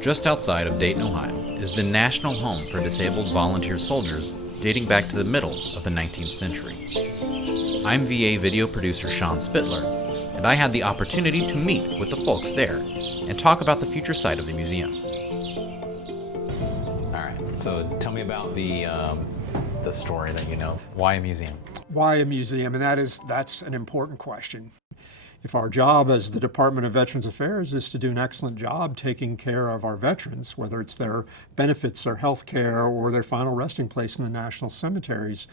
Just outside of Dayton, Ohio, is the National Home for Disabled Volunteer Soldiers dating back to the middle of the 19th century. I'm VA video producer Sean Spittler, and I had the opportunity to meet with the folks there and talk about the future site of the museum. All right, so tell me about the story that you know. Why a museum? Why a museum? And that's an important question. If our job as the Department of Veterans Affairs is to do an excellent job taking care of our veterans, whether it's their benefits, their health care, or their final resting place in the national cemeteries,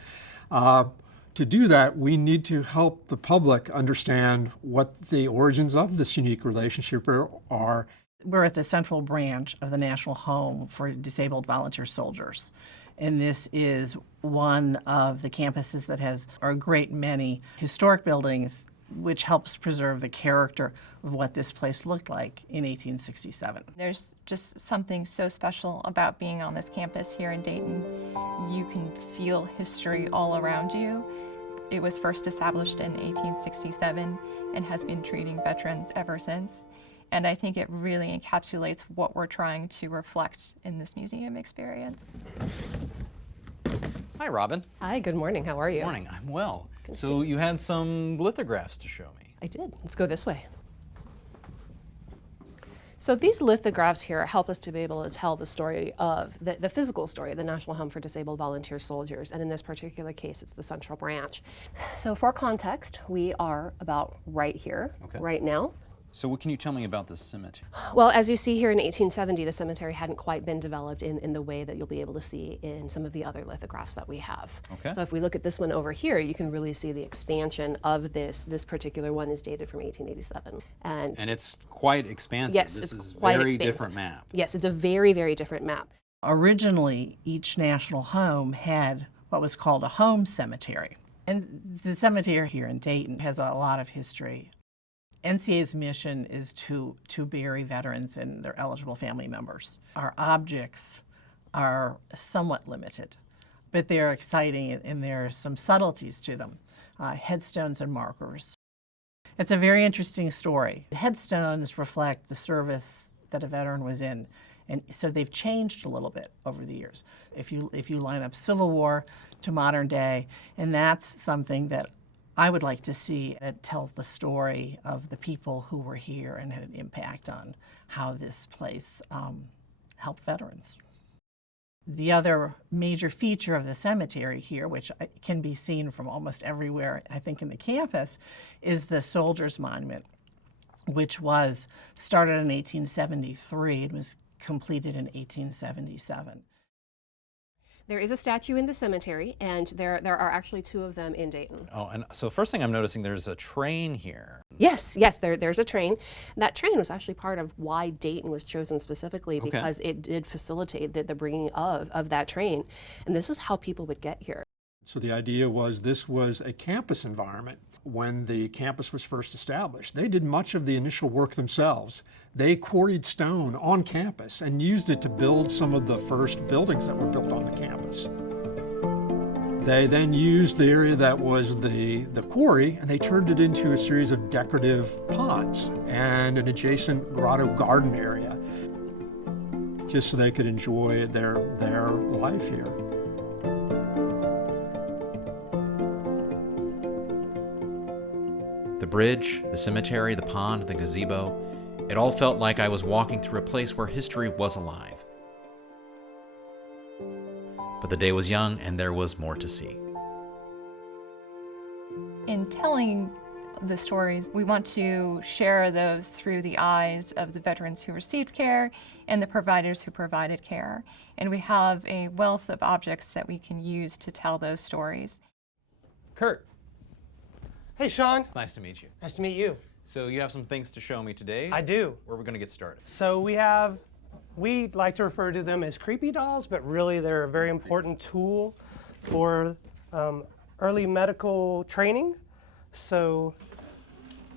to do that, we need to help the public understand what the origins of this unique relationship are. We're at the central branch of the National Home for Disabled Volunteer Soldiers. And this is one of the campuses that has a great many historic buildings, which helps preserve the character of what this place looked like in 1867. There's just something so special about being on this campus here in Dayton. You can feel history all around you. It was first established in 1867 and has been treating veterans ever since. And I think it really encapsulates what we're trying to reflect in this museum experience. Hi, Robin. Hi, good morning. How are you? Good morning. I'm well. So you had some lithographs to show me. I did. Let's go this way. So these lithographs here help us to be able to tell the story of the physical story of the National Home for Disabled Volunteer Soldiers, and in this particular case, it's the Central Branch. So for context, we are about right here, right now. So what can you tell me about this cemetery? Well, as you see here in 1870, the cemetery hadn't quite been developed in the way that you'll be able to see in some of the other lithographs that we have. Okay. So if we look at this one over here, you can really see the expansion of this. This particular one is dated from 1887. And it's quite expansive. Yes, this it's is quite very expansive. different map. Yes, it's a very, very different map. Originally, each national home had what was called a home cemetery. And the cemetery here in Dayton has a lot of history. NCA's mission is to bury veterans and their eligible family members. Our objects are somewhat limited, but they're exciting and there are some subtleties to them, headstones and markers. It's a very interesting story. Headstones reflect the service that a veteran was in, and so they've changed a little bit over the years. If you line up Civil War to modern day, and that's something that I would like to see that tells the story of the people who were here and had an impact on how this place helped veterans. The other major feature of the cemetery here, which can be seen from almost everywhere, I think, in the campus, is the Soldiers Monument, which was started in 1873 and was completed in 1877. There is a statue in the cemetery, and there are actually two of them in Dayton. Oh, and so first thing I'm noticing, there's a train here. Yes, there's a train. That train was actually part of why Dayton was chosen specifically, because it did facilitate the bringing of that train. And this is how people would get here. So the idea was this was a campus environment. When the campus was first established, they did much of the initial work themselves. They quarried stone on campus and used it to build some of the first buildings that were built on the campus. They then used the area that was the quarry, and they turned it into a series of decorative ponds and an adjacent grotto garden area, just so they could enjoy their life here. The bridge, the cemetery, the pond, the gazebo, it all felt like I was walking through a place where history was alive. But the day was young and there was more to see. In telling the stories, we want to share those through the eyes of the veterans who received care and the providers who provided care. And we have a wealth of objects that we can use to tell those stories. Kurt. Hey, Sean. Nice to meet you. Nice to meet you. So you have some things to show me today? I do. Where are we going to get started? So we like to refer to them as creepy dolls, but really they're a very important tool for early medical training. So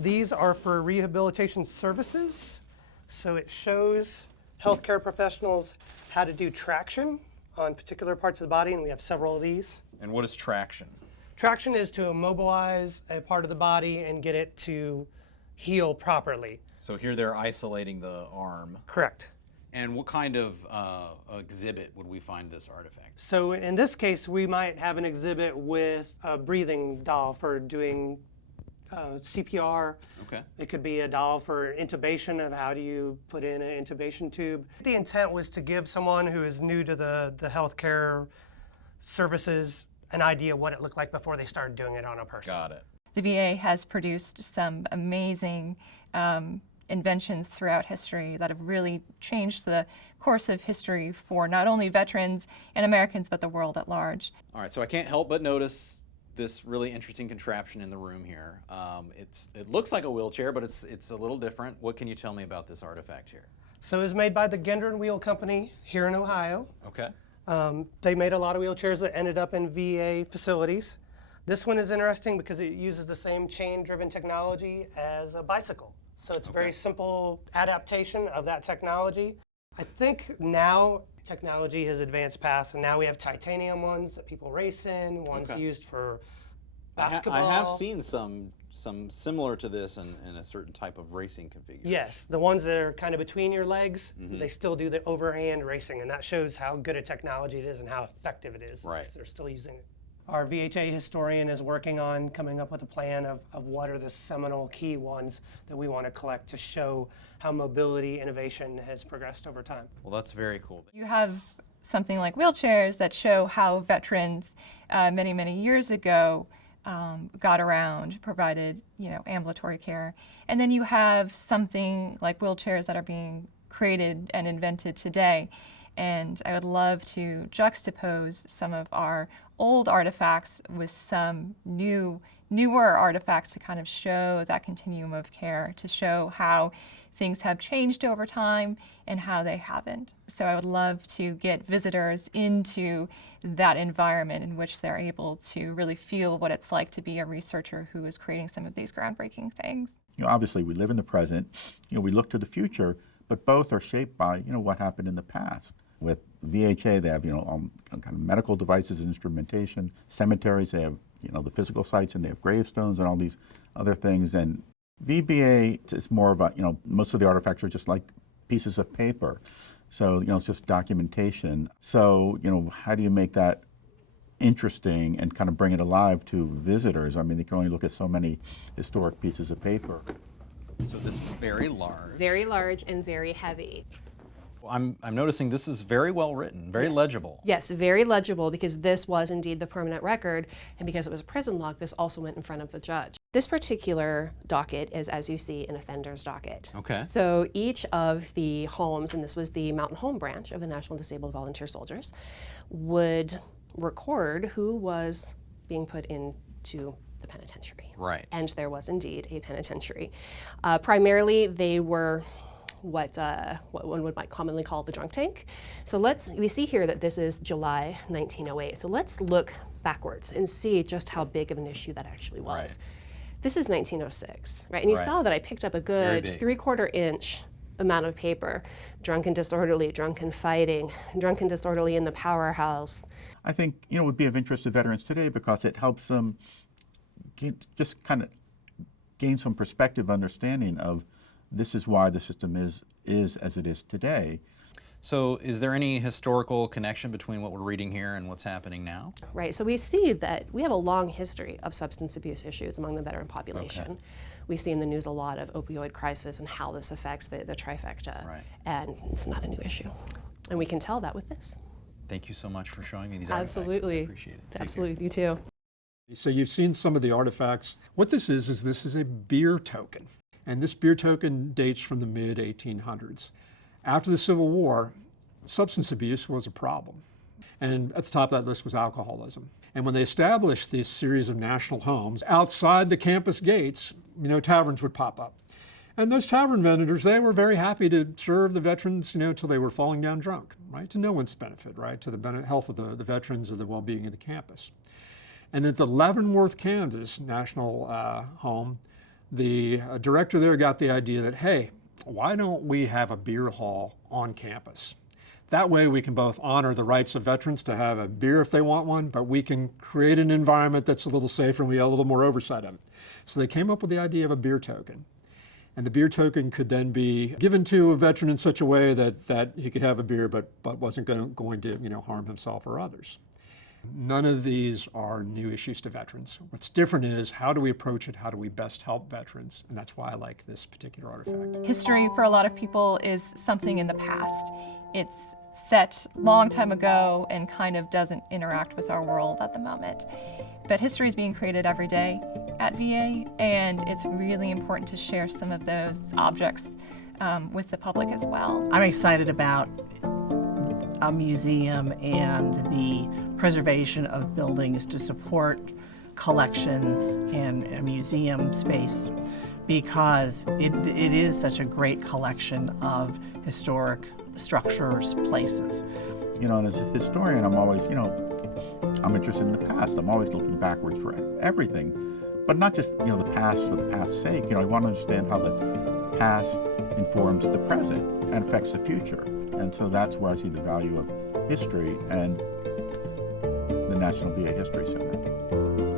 these are for rehabilitation services. So it shows healthcare professionals how to do traction on particular parts of the body, and we have several of these. And what is traction? Traction is to immobilize a part of the body and get it to heal properly. So here they're isolating the arm. Correct. And what kind of exhibit would we find this artifact? So in this case, we might have an exhibit with a breathing doll for doing CPR. Okay. It could be a doll for intubation, of how do you put in an intubation tube. The intent was to give someone who is new to the healthcare services an idea what it looked like before they started doing it on a person. Got it. The VA has produced some amazing inventions throughout history that have really changed the course of history for not only veterans and Americans, but the world at large. All right, so I can't help but notice this really interesting contraption in the room here. It looks like a wheelchair, but it's a little different. What can you tell me about this artifact here? So it was made by the Gendron Wheel Company here in Ohio. Okay. They made a lot of wheelchairs that ended up in VA facilities. This one is interesting because it uses the same chain-driven technology as a bicycle. So it's a very simple adaptation of that technology. I think now technology has advanced past, and now we have titanium ones that people race in, ones used for basketball. I have seen some similar to this in a certain type of racing configuration. Yes, the ones that are kind of between your legs, they still do the overhand racing, and that shows how good a technology it is and how effective it is. Right. They're still using it. Our VHA historian is working on coming up with a plan of what are the seminal key ones that we want to collect to show how mobility innovation has progressed over time. Well, that's very cool. You have something like wheelchairs that show how veterans many, many years ago got around, provided, ambulatory care. And then you have something like wheelchairs that are being created and invented today. And I would love to juxtapose some of our old artifacts with some newer artifacts to kind of show that continuum of care, to show how things have changed over time and how they haven't. So I would love to get visitors into that environment in which they're able to really feel what it's like to be a researcher who is creating some of these groundbreaking things. Obviously we live in the present, we look to the future, but both are shaped by, what happened in the past. With VHA, they have, kind of medical devices and instrumentation. Cemeteries, they have, the physical sites, and they have gravestones and all these other things. And VBA is more of a, most of the artifacts are just like pieces of paper. So, it's just documentation. So, how do you make that interesting and kind of bring it alive to visitors? I mean, they can only look at so many historic pieces of paper. So this is very large. Very large and very heavy. Well, I'm noticing this is very well written, very legible. Yes, very legible, because this was indeed the permanent record, and because it was a prison log, this also went in front of the judge. This particular docket is, as you see, an offender's docket. Okay. So each of the homes, and this was the Mountain Home branch of the National Disabled Volunteer Soldiers, would record who was being put into the penitentiary. Right. And there was indeed a penitentiary. Primarily, they were what one might commonly call the drunk tank. So we see here that this is July 1908. So let's look backwards and see just how big of an issue that actually was. Right. This is 1906, right? And you saw that I picked up a good 3/4 inch amount of paper. Drunken disorderly, drunken fighting, drunken disorderly in the powerhouse. I think, it would be of interest to veterans today because it helps them just kind of gain some perspective understanding of this is why the system is as it is today. So is there any historical connection between what we're reading here and what's happening now? Right, so we see that we have a long history of substance abuse issues among the veteran population. Okay. We see in the news a lot of opioid crisis and how this affects the trifecta. Right. And it's not a new issue. And we can tell that with this. Thank you so much for showing me these artifacts. Absolutely. I appreciate it. Take care. Absolutely, you too. So you've seen some of the artifacts. What this is a beer token. And this beer token dates from the mid-1800s. After the Civil War, substance abuse was a problem. And at the top of that list was alcoholism. And when they established this series of national homes, outside the campus gates, taverns would pop up. And those tavern vendors, they were very happy to serve the veterans, till they were falling down drunk, right? To no one's benefit, right? To the health of the veterans or the well-being of the campus. And at the Leavenworth, Kansas National Home, the director there got the idea that, hey, why don't we have a beer hall on campus? That way we can both honor the rights of veterans to have a beer if they want one, but we can create an environment that's a little safer and we have a little more oversight of it. So they came up with the idea of a beer token. And the beer token could then be given to a veteran in such a way that he could have a beer but wasn't going to harm himself or others. None of these are new issues to veterans. What's different is how do we approach it, how do we best help veterans, and that's why I like this particular artifact. History for a lot of people is something in the past. It's set long time ago and kind of doesn't interact with our world at the moment. But history is being created every day at VA, and it's really important to share some of those objects with the public as well. I'm excited about a museum and the preservation of buildings to support collections and a museum space, because it is such a great collection of historic structures, places. And as a historian, I'm always, I'm interested in the past. I'm always looking backwards for everything, but not just, the past for the past's sake. I want to understand how the past informs the present and affects the future. And so that's where I see the value of history and the National VA History Center.